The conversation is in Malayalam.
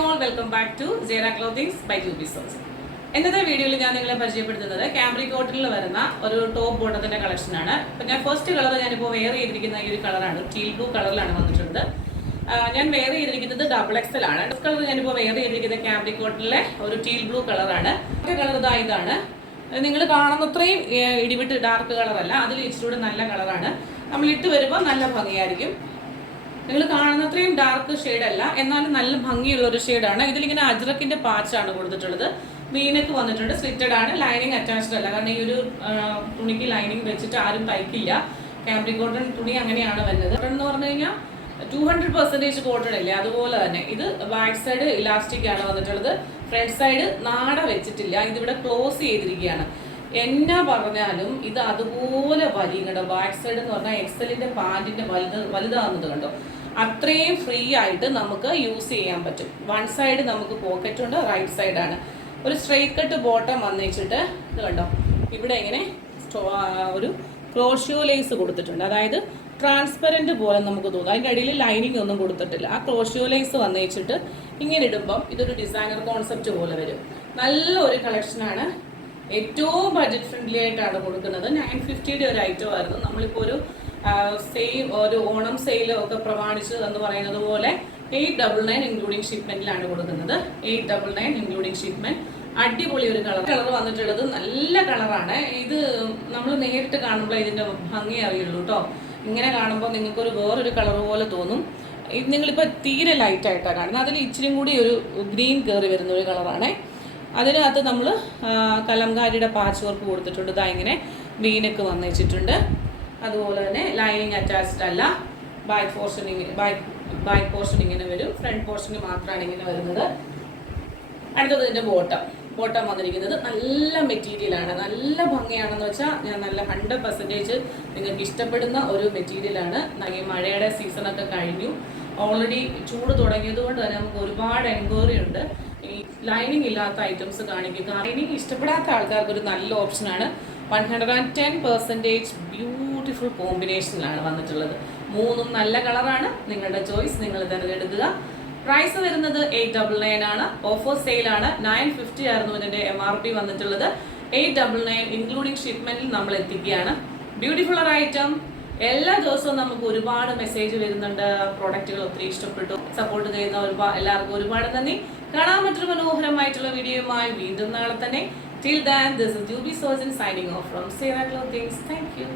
ഓൾ വെൽക്കം ബാക്ക് ടു ജേന ക്ലോത്തിങ്സ് ബൈ ജൂബി സോസ് ഇന്നത്തെ വീഡിയോയിൽ ഞാൻ നിങ്ങളെ പരിചയപ്പെടുത്തുന്നത് ക്യാമ്പ്രി കോട്ടണിൽ വരുന്ന ഒരു ടോപ്പ് ബോട്ടത്തിന്റെ കളക്ഷനാണ് ആണ്. ഞാൻ ഫസ്റ്റ് കളർ ഞാനിപ്പോൾ വെയർ ചെയ്തിരിക്കുന്ന ഈ ഒരു കളറാണ് ടീൽ ബ്ലൂ കളറിലാണ് വന്നിട്ടുള്ളത്. ഞാൻ വെയർ ചെയ്തിരിക്കുന്നത് ഡബിൾ എക്സൽ ആണ്. ഡബിൾ കളർ ഞാനിപ്പോൾ വെയർ ചെയ്തിരിക്കുന്ന ക്യാമ്പ്രി കോട്ടണിലെ ഒരു ടീൽ ബ്ലൂ കളറാണ് കളർ ഇതാ ഇതാണ്. നിങ്ങൾ കാണുന്നത്രയും ഇടിവിട്ട് ഡാർക്ക് കളറല്ല അതിൽ ഇച്ചിരി നല്ല കളറാണ് നമ്മൾ ഇട്ട് വരുമ്പോൾ നല്ല ഭംഗിയായിരിക്കും. നിങ്ങൾ കാണുന്നത്രയും ഡാർക്ക് ഷെയ്ഡ് അല്ല. എന്നാലും നല്ല ഭംഗിയുള്ള ഒരു ഷെയ്ഡാണ് ഇതിലിങ്ങനെ അജ്രക്കിന്റെ പാച്ചാണ് കൊടുത്തിട്ടുള്ളത്. വീനക്ക് വന്നിട്ടുണ്ട്. സ്ലിറ്റഡ് ആണ്. ലൈനിങ് അറ്റാച്ച്ഡ് അല്ല. കാരണം ഈ ഒരു തുണിക്ക് ലൈനിങ് വെച്ചിട്ട് ആരും തയ്ക്കില്ല. ക്യാമ്പ്രി കോട്ടൺ തുണി അങ്ങനെയാണ് വരുന്നത്. കോട്ടൺ എന്ന് പറഞ്ഞു കഴിഞ്ഞാൽ ടു ഹൺഡ്രഡ് പെർസെന്റേജ് കോട്ടൺ ഇല്ലേ അതുപോലെ തന്നെ. ഇത് ബാക്ക് സൈഡ് ഇലാസ്റ്റിക് ആണ് വന്നിട്ടുള്ളത്. ഫ്രണ്ട് സൈഡ് നാട വെച്ചിട്ടില്ല. ഇതിവിടെ ക്ലോസ് ചെയ്തിരിക്കുകയാണ്. എന്നാ പറഞ്ഞാലും ഇത് അതുപോലെ വലിയ കണ്ടോ ബാക്ക് സൈഡ് എന്ന് പറഞ്ഞാൽ എക്സലിന്റെ പാന്റിന്റെ വലുത് വലുതാകുന്നത് കണ്ടോ? അത്രയും ഫ്രീ ആയിട്ട് നമുക്ക് യൂസ് ചെയ്യാൻ പറ്റും. വൺ സൈഡ് നമുക്ക് പോക്കറ്റ് ഉണ്ട് റൈറ്റ് സൈഡാണ് ഒരു സ്ട്രെയിറ്റ് കട്ട് ബോട്ടം വന്നിച്ചിട്ട് ഇത് കണ്ടോ? ഇവിടെ ഇങ്ങനെ ഒരു ക്രോഷ്യോ ലേസ് കൊടുത്തിട്ടുണ്ട്. അതായത് ട്രാൻസ്പെറന്റ് പോലെ നമുക്ക് തോന്നും. അതിന്റെ അടിയിൽ ലൈനിങ് ഒന്നും കൊടുത്തിട്ടില്ല. ആ ക്രോഷ്യോ ലേസ് വന്നേച്ചിട്ട് ഇങ്ങനെ ഇടുമ്പം ഇതൊരു ഡിസൈനർ കോൺസെപ്റ്റ് പോലെ വരും. നല്ല ഒരു കളക്ഷനാണ് ഏറ്റവും ബഡ്ജറ്റ് ഫ്രണ്ട്ലി ആയിട്ടാണ് കൊടുക്കുന്നത്. നയൻ ഫിഫ്റ്റിയുടെ ഒരു ഐറ്റം ആയിരുന്നു. നമ്മളിപ്പോൾ ഒരു സെയിൽ ഒരു ഓണം സെയിൽ ഒക്കെ പ്രമാണിച്ച് എന്ന് പറയുന്നത് പോലെ എയ്റ്റ് ഡബിൾ നയൻ ഇൻക്ലൂഡിങ് ഷിപ്മെന്റിലാണ് കൊടുക്കുന്നത്. Eight double nine including shipment അടിപൊളി ഒരു കളർ കളർ വന്നിട്ടുള്ളത് നല്ല കളറാണ് ഇത് നമ്മൾ നേരിട്ട് കാണുമ്പോൾ ഇതിന്റെ ഭംഗി അറിയുള്ളൂ കേട്ടോ ഇങ്ങനെ കാണുമ്പോൾ നിങ്ങൾക്കൊരു വേറൊരു കളർ പോലെ തോന്നും. ഇത് നിങ്ങളിപ്പോൾ തീരെ ലൈറ്റ് ആയിട്ടാണ് കാണുന്നത്. അതിൽ ഇച്ചിരി കൂടി ഒരു ഗ്രീൻ കയറി വരുന്ന ഒരു കളറാണേ അതിനകത്ത് നമ്മൾ കലംകാരിയുടെ പാച്ച് വർക്ക് കൊടുത്തിട്ടുണ്ട്. ഇതാ ഇങ്ങനെ വീനക്ക് വന്ന് വെച്ചിട്ടുണ്ട് അതുപോലെ തന്നെ ലൈനിങ് അറ്റാച്ച്ഡ് അല്ല. ബാക്ക് പോർഷൻ ഇങ്ങനെ ബാക്ക് ബാക്ക് പോർഷൻ ഇങ്ങനെ വരും. ഫ്രണ്ട് പോർഷന് മാത്രമാണ് ഇങ്ങനെ വരുന്നത്. അടുത്തത് ഇതിന്റെ ബോട്ടം ബോട്ടം വന്നിരിക്കുന്നത് നല്ല മെറ്റീരിയലാണ് നല്ല ഭംഗിയാണെന്ന് വെച്ചാൽ ഞാൻ നല്ല ഹൺഡ്രഡ് പെർസെന്റേജ് നിങ്ങൾക്ക് ഇഷ്ടപ്പെടുന്ന ഒരു മെറ്റീരിയലാണ് ഈ മഴയുടെ സീസണൊക്കെ കഴിഞ്ഞു. ഓൾറെഡി ചൂട് തുടങ്ങിയത് കൊണ്ട് തന്നെ നമുക്ക് ഒരുപാട് എൻക്വയറി ഉണ്ട്. ഈ ലൈനിങ് ഇല്ലാത്ത ഐറ്റംസ് കാണിക്കുക ലൈനിങ് ഇഷ്ടപ്പെടാത്ത ആൾക്കാർക്ക് ഒരു നല്ല ഓപ്ഷനാണ് one hundred and ten percentage beautiful കോമ്പിനേഷനിലാണ് വന്നിട്ടുള്ളത്. മൂന്നും നല്ല കളറാണ് നിങ്ങളുടെ ചോയ്സ് നിങ്ങൾ തിരഞ്ഞെടുക്കുക പ്രൈസ് വരുന്നത് എയ്റ്റ് ഡബിൾ നയൻ ആണ്. ഓഫർ സെയിൽ ആണ്. നയൻ ഫിഫ്റ്റി ആയിരുന്നു ഇതിന്റെ എം ആർ പി വന്നിട്ടുള്ളത്. എയ്റ്റ് ഡബിൾ നയൻ ഇൻക്ലൂഡിംഗ് ഷിപ്മെന്റിൽ നമ്മൾ എത്തിക്കുകയാണ്. ബ്യൂട്ടിഫുൾ ഐറ്റം എല്ലാ ദിവസവും നമുക്ക് ഒരുപാട് മെസ്സേജ് വരുന്നുണ്ട്. പ്രോഡക്റ്റുകൾ ഒത്തിരി ഇഷ്ടപ്പെട്ടു. സപ്പോർട്ട് ചെയ്യുന്ന ഒരുപാട് എല്ലാവർക്കും ഒരുപാട് നന്ദി. കാണാൻ മറ്റൊരു മനോഹരമായിട്ടുള്ള വീഡിയോയുമായി വീണ്ടും നാളെ തന്നെ. Till then this is Juby Sojan signing off from Zera clothings thank you